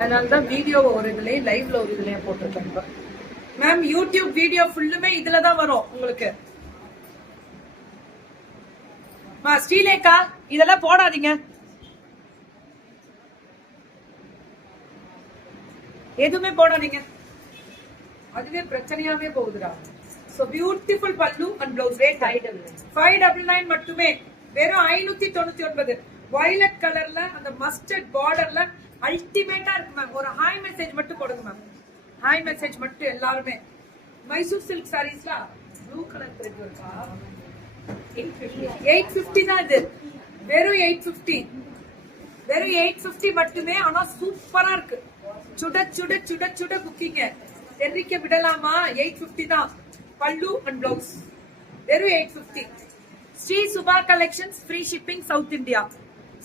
அதனாலதான் வீடியோ ஒரு இதுலயும் லைவ்ல ஒரு இதுலயும் போட்டிருக்கேன். மேம் யூடியூப் வீடியோ ஃபுல்லுமே இதுலதான் வரும் உங்களுக்கு. ஸ்ரீலேகா இதெல்லாம் போடாதீங்க, எதுவுமே போடாதீங்க, அதுவே பிரச்சனையாவே போகுதுடா. சோ பியூட்டிஃபுல் பல்லு அண்ட் பிளவுஸ் ரேட் 599 மட்டுமே, வெறும் 599. வயலட் கலர்ல அந்த மஸ்டர்ட் பார்டர்ல அல்டிமேட்டா இருக்கு மேம். ஒரு ஹாய் மெசேஜ் மட்டும் போடுங்க மேம், ஹாய் மெசேஜ் மட்டும் எல்லாருமே. மைசூர் சில்க் சாரீஸ்ல ப்ளூ கலர் த்ரெட் இருக்கா? 850 தான் இது, வெறும் 850, வெறும் 850 மட்டுமே. ஆனா சூப்பரா இருக்கு, சுட சுட சுட சுட புக்கிங்க, தெரிவிக்க விடலாமா? 850 தான் பல்லு அண்ட் பிளவுஸ், வெறும் 850. Sri Subha collections, free shipping south India,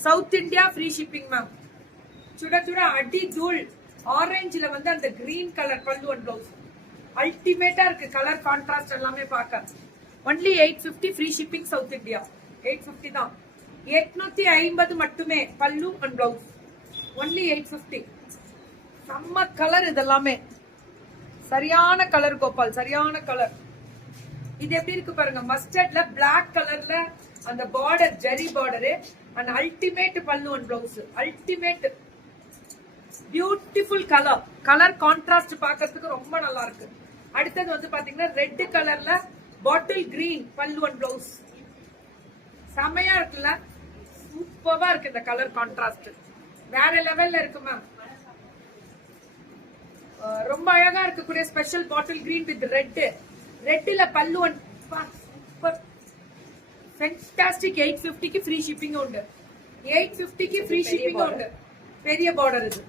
south India free shipping ma'am. சுட சுட அடி தூள் ஆரஞ்சுல வந்து அந்த green colour pallu and blouse அல்டிமேட்டா இருக்கு. கலர் கான்ட்ராஸ்ட் எல்லாமே பார்க்க only 850, free shipping south India. 850 தான், 850 மட்டுமே பல்லு அண்ட் பிளவுஸ், ஒன்லி 850. செம்ம கலர் இதெல்லாமே, சரியான கலர் கோபால், சரியான கலர். இது எப்படி இருக்கு பாருங்க, மஸ்டர்ட்ல பிளாக் கலர்ல அந்த border, zari border and ultimate pallu and blouse, ultimate beautiful colour. Colour contrast பாக்கிறதுக்கு ரொம்ப நல்லா இருக்கு. அடுத்தது வந்து பாத்தீங்கன்னா ரெட் கலர்ல bottle green pallu and blouse, செமையா இருக்குல்ல, சூப்பரா இருக்கு இந்த கலர் கான்ட்ராஸ்ட், வேற லெவல்ல இருக்கு மேம். ரொம்ப அழகா இருக்கக்கூடிய special bottle green with red, ரெட்ல பல்லு அண்ட் சூப்பர் ஃபேண்டாஸ்டிக். 850க்கு ஃப்ரீ ஷிப்பிங் உண்டு, 850க்கு ஃப்ரீ ஷிப்பிங் உண்டு. பெரிய பார்டர் இது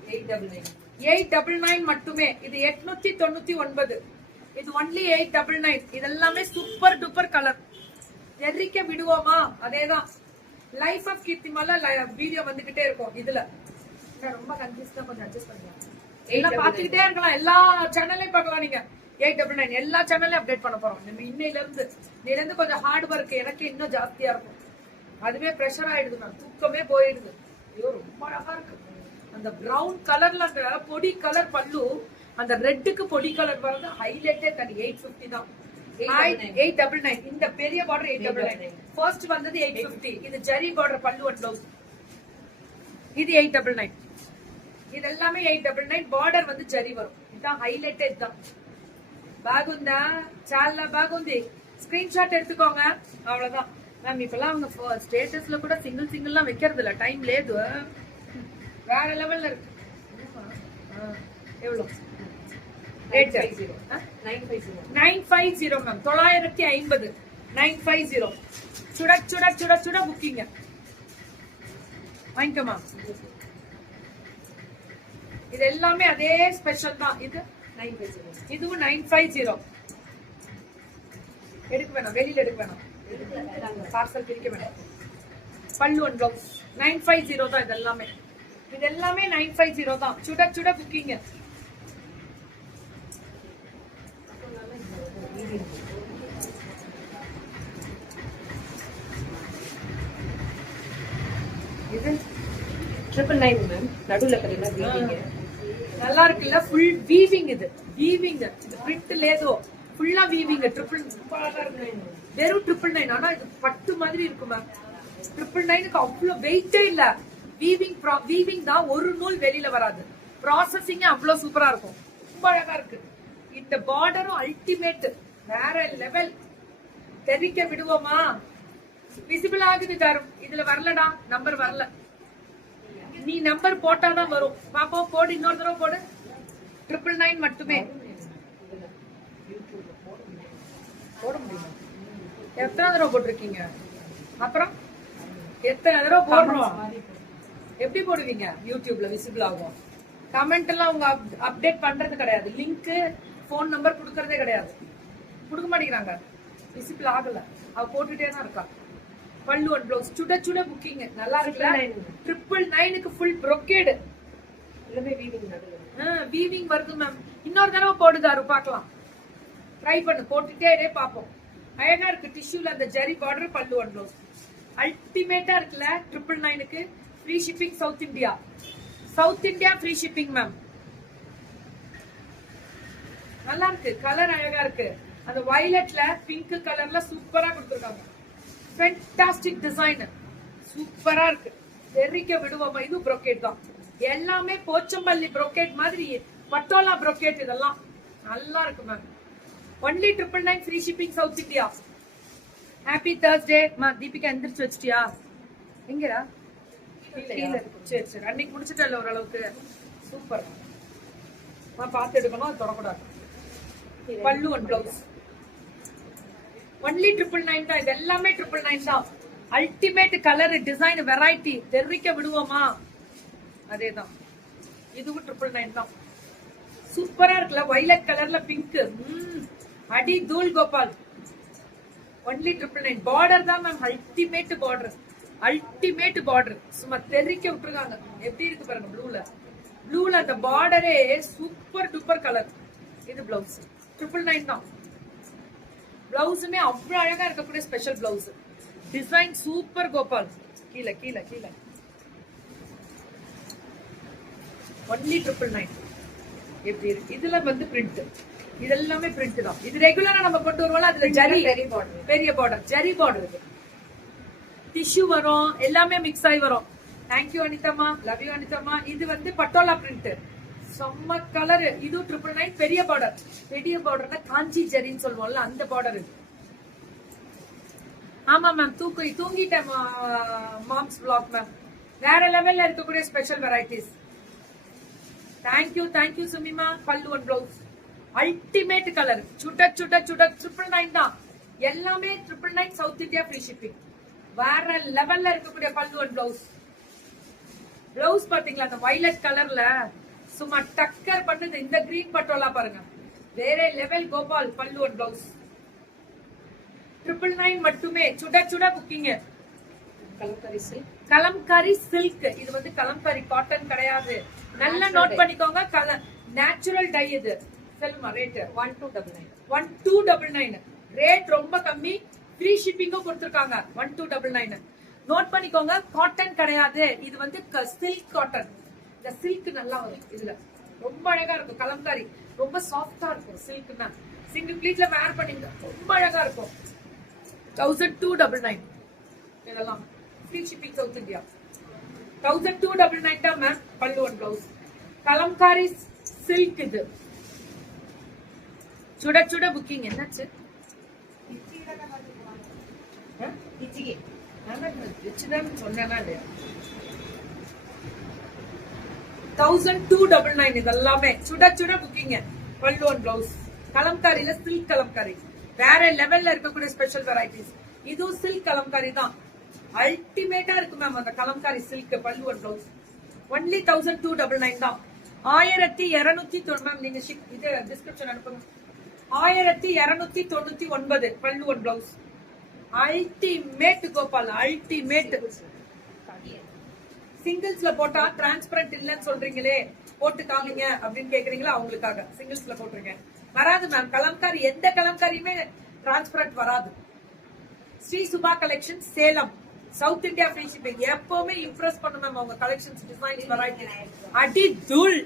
899 மட்டுமே. இது 899, இது ஒன்லி 899. இதெல்லாமே சூப்பர் டூப்பர் கலர், தெரிவிக்க விடுவோமா? அதேதான் லைஃப் ஆஃப் கீர்த்திமால வீடியோ வந்துகிட்டே இருக்கும். இதுல ரொம்ப கன்ஃபியூஸ் தான், கொஞ்சம் அட்ஜஸ்ட் பண்ணலாம். எல்லாம் பாத்துக்கிட்டே இருக்கலாம், எல்லா சேனல்லையும் பார்க்கலாம் நீங்க. 899 எல்லா சேனல்லையும் அப்டேட் பண்ண போறோம். நம்ம இன்னையில இருந்து கொஞ்சம் ஹார்ட் ஒர்க் எனக்கு இன்னும் ஜாஸ்தியா இருக்கும். அதுவே பிரஷர் ஆயிடுது மேம், தூக்கமே போயிடுது. ஐயோ ரொம்ப அழகா இருக்கு அந்த பிரவுன் கலர்ல, அந்த பொடி கலர் பல்லு, அந்த ரெட்டுக்கு பொடி கலர் வரது ஹைலைட்டே தனி. 850 தான், 899. இந்த பெரிய பார்டர் 899. ஃபர்ஸ்ட் வந்தது 850. இது ஜெரி பார்டர் பல்லு அண்ட் பிளவுஸ், இது 899. இது எல்லாமே 899. பார்டர் வந்து ஜெரி வரும், இதுதான் ஹைலைட்டே. இதுதான் பாகுந்தா, చాలా బాగుంది. ஸ்கிரீன்ஷாட் எடுத்துக்கோங்க, அவ்வளவுதான் மேம். இப்பெல்லாம் அவங்க ஸ்டேட்டஸ்ல கூட சிங்கிள் சிங்கிள்லாம் வைக்கிறது இல்ல, டைம் லேது, வேற லெவல்ல இருக்கு. எவ்வளவு ரேட்? 950 மேம், 950, 950. சுட சுட சுட சுட புக்கிங்க, வாங்கிக்கோமா. இது எல்லாமே அதே ஸ்பெஷல் தான். இது 950, இதுவும் 950. எடுக்க வேணாம், வெளியில எடுக்க வேணாம், பார்சல் பிரிக்க வேணாம். பல்லு அண்ட் பிளவுஸ் 950 தான். இது எல்லாமே, இது எல்லாமே 950 தான். சுட சுட புக்கிங்க. இது 999 மேம். நடுவுல பாத்தீங்கன்னா நல்லா இருக்குல்ல, ஃபுல் வீவிங். இது வீவிங், இது பிரிண்ட் லேதோ, ஃபுல்லா வீவிங். வெறும் 999. ஆனா இது பட்டு மாதிரி இருக்கும் மேம். 999க்கு அவ்வளவு வெயிட்டே இல்ல. வீவிங் தான், ஒரு நூல் வெளியில வராது. ப்ராசஸிங் அவ்வளவு சூப்பரா இருக்கும், ரொம்ப அழகா இருக்கு. இந்த பார்டரும் அல்டிமேட், வேற லெவல், தெரிவிக்க விடுவோமா? விசிபிள் ஆகுது தரும். இதுல வரலடா, நம்பர் வரல. நீ நம்பர் போட்டாதான் வரும். பாப்போம், போடு, இன்னொரு தடவை போடு. 999 மட்டுமே. போட முடியுமா? எத்தனை தடவை போட்டிருக்கீங்க? அப்புறம் எத்தனை தடவை போடுறோம்? எப்படி போடுவீங்க? யூடியூப்ல விசிபிள் ஆகும். கமெண்ட் எல்லாம் அவங்க அப்டேட் பண்றது கிடையாது. லிங்க், போன் நம்பர் கொடுக்கறதே கிடையாது, கொடுக்க மாட்டேங்கிறாங்க. விசிபிள் ஆகல, அவ போட்டுட்டே தான் இருக்கா. பல்லு அண்ட் பிளவுஸ் சுட சுட புக்கிங், நல்லா இருக்குல்ல. 999க்கு ஃபுல் ப்ரொக்கேடு, எல்லாமே வீவிங். வீவிங் வருது மேம். இன்னொரு தடவை போடுதாரு, பார்க்கலாம், ட்ரை பண்ணு, போட்டுட்டே பாப்போம். அழகா இருக்கு டிஷ்யூல அந்த zari border, pallu and blouse அல்டிமேட்டா இருக்குல்ல. 999க்கு free shipping south India. South India free shipping ma'am. நல்லா இருக்கு, கலர் அழகா இருக்கு. அந்த வயலட்ல பிங்க் கலர்ல சூப்பரா கொடுத்துருக்காங்க. ஃபேண்டாஸ்டிக் டிசைன், சூப்பரா இருக்கு. தெரிக்க விடுவோமா, இது ப்ரோக்கேட் தான். எல்லாமே போச்சம்பள்ளி ப்ரோக்கேட் மாதிரி, பட்டோலா ப்ரோக்கேட், இதெல்லாம் நல்லா இருக்கு ma'am. Only 999 free shipping south India. Happy Thursday மா. தீபிகா எந்திரிச்சு வச்சிட்டியா? எங்கடா? கீழே இருக்கு. சரி சரி, அன்னைக்கு முடிச்சிட்டல ஓரளவுக்கு. சூப்பர். நான் பார்த்து எடுக்கணும், அது தொடக்கூடாது. பல்லு அண்ட் பிளவுஸ் ஒன்லி 999 தான். இது எல்லாமே 999 தான். அல்டிமேட் கலர், டிசைன், வெரைட்டி, தெரிவிக்க விடுவோமா? அதேதான், இதுவும் 999 தான். சூப்பரா இருக்குல்ல, வயலட் கலர்ல பிங்க். அடி தூள் கோபால். ஒன்லி 999. பார்டர் தான் ma'am, ultimate border, ultimate border. சும்மா தெரிக்க விட்டுருக்காங்க. எப்படி இருக்கு பாருங்க, ப்ளூல அந்த பார்டரே சூப்பர் டூப்பர் கலர். இது பிளவுஸ் 999 தான். பிளவுஸுமே அவ்வளவு அழகா இருக்கக்கூடிய special blouse. Design super Gopal. கீழே கீழே கீழே. ஒன்லி 999. எப்படி இருக்கு? இதுல வந்து பிரிண்ட், இது எல்லாமே பிரிண்ட் தான். இது ரெகுலரா நம்ம கொண்டு வருவோம். அதுல ஜரி, பெரிய பார்டர், ஜரி பார்டர் இருக்கு. டிஷ்யூ வரும், எல்லாமே மிக்ஸ் ஆகி வரும். தேங்க்யூ அனிதம்மா, லவ் யூ அனிதம்மா. இது வந்து பட்டோலா பிரிண்ட், செம்ம கலர். இது 999. பெரிய பார்டர், பெரிய பார்டர்னா காஞ்சி ஜரின்னு சொல்லுவோம்ல, அந்த பார்டர் இது. ஆமா மேம், தூங்கிட்டேன் மாம்ஸ் vlog மேம். வேற லெவல்ல இருக்கக்கூடிய ஸ்பெஷல் வெரைட்டிஸ். தேங்க்யூ சுமிமா. பல்லு அண்ட் பிளவுஸ் அல்டிமேட் கலர், சுட 999 தான். எல்லாமே 999 சவுத் இந்தியா ஃப்ரீ ஷிப்பிங். வேற லெவல்ல இருக்கக்கூடிய பல்லு அண்ட் பிளவுஸ். பிளவுஸ் பாத்தீங்களா, அந்த வயலட் கலர்ல சும்மா டக்கர் பண்ணுது. இந்த கிரீன் பட்டோலா பாருங்க, வேற லெவல் கோபால். பல்லு அண்ட் பிளவுஸ் 999 மட்டுமே. சுட புக்கிங். கலம்காரி சில்க். இது வந்து கலம்காரி காட்டன் கிடையாது. நல்லா நோட் பண்ணிக்கோங்க. Natural tie. இது செல்லுமா ரேட் 1299. ரேட் ரொம்ப கம்மி. ஃப்ரீ ஷிப்பிங்கும் கொடுத்திருக்காங்க. 1299 நோட் பண்ணிக்கோங்க. காட்டன் கிடையாது, இது வந்து சில்க் காட்டன். இந்த சில்க் நல்லா வரும். இதுல ரொம்ப அழகா இருக்கும். கலம்காரி ரொம்ப சாஃப்டா இருக்கும். சில்க்னா சிங்கிள் ப்ளீட்ல வேர் பண்ணீங்க, ரொம்ப அழகா இருக்கும். 1299. இதெல்லாம் ஃப்ரீ ஷிப்பிங் சவுத் இந்தியா. 1299 தான் மேம். பல்லு அண்ட் பிளவுஸ் கலம்காரி சில்க். இது சுட புக்கிங். என்னாச்சு? சொன்னா இல்லையா? 1299. இதெல்லாமே சுட புக்கிங். பல்லு அண்ட் பிளவுஸ் கலம்காரியில சில்க் கலம்காரி. வேற லெவல்ல இருக்கக்கூடிய ஸ்பெஷல் வெரைட்டிஸ். இதுவும் சில்க் கலம்காரி தான். அல்டிமேட்டா இருக்கு மேம் அந்த கலம்காரி சில்க். பல்லு அண்ட் பிளவுஸ் ஒன்லி 1299 தான். 1290 மேம். நீங்க இது டிஸ்கிரிப்ஷன் அனுப்புங்க. 1299 pallu and blouse. Ultimate Gopal, ultimate. சிங்கிள்ஸ்ல போட்டா டிரான்ஸ்பரண்ட் இல்லன்னு சொல்றீங்களே, போட்டு காமிங்க அப்படின்னு கேக்குறீங்களா? அவங்களுக்காக சிங்கிள்ஸ்ல போட்டிருக்கேன். வராது மேம் கலம்காரி, எந்த கலம்காரியுமே டிரான்ஸ்பரண்ட் வராது. Sri Subha collection Salem, South India free shipping. எப்பவுமே இம்ப்ரெஸ் பண்ணும் மேம் அவங்க கலெக்ஷன்ஸ், டிசைன்ஸ், வெரைட்டி. அடி தூள்.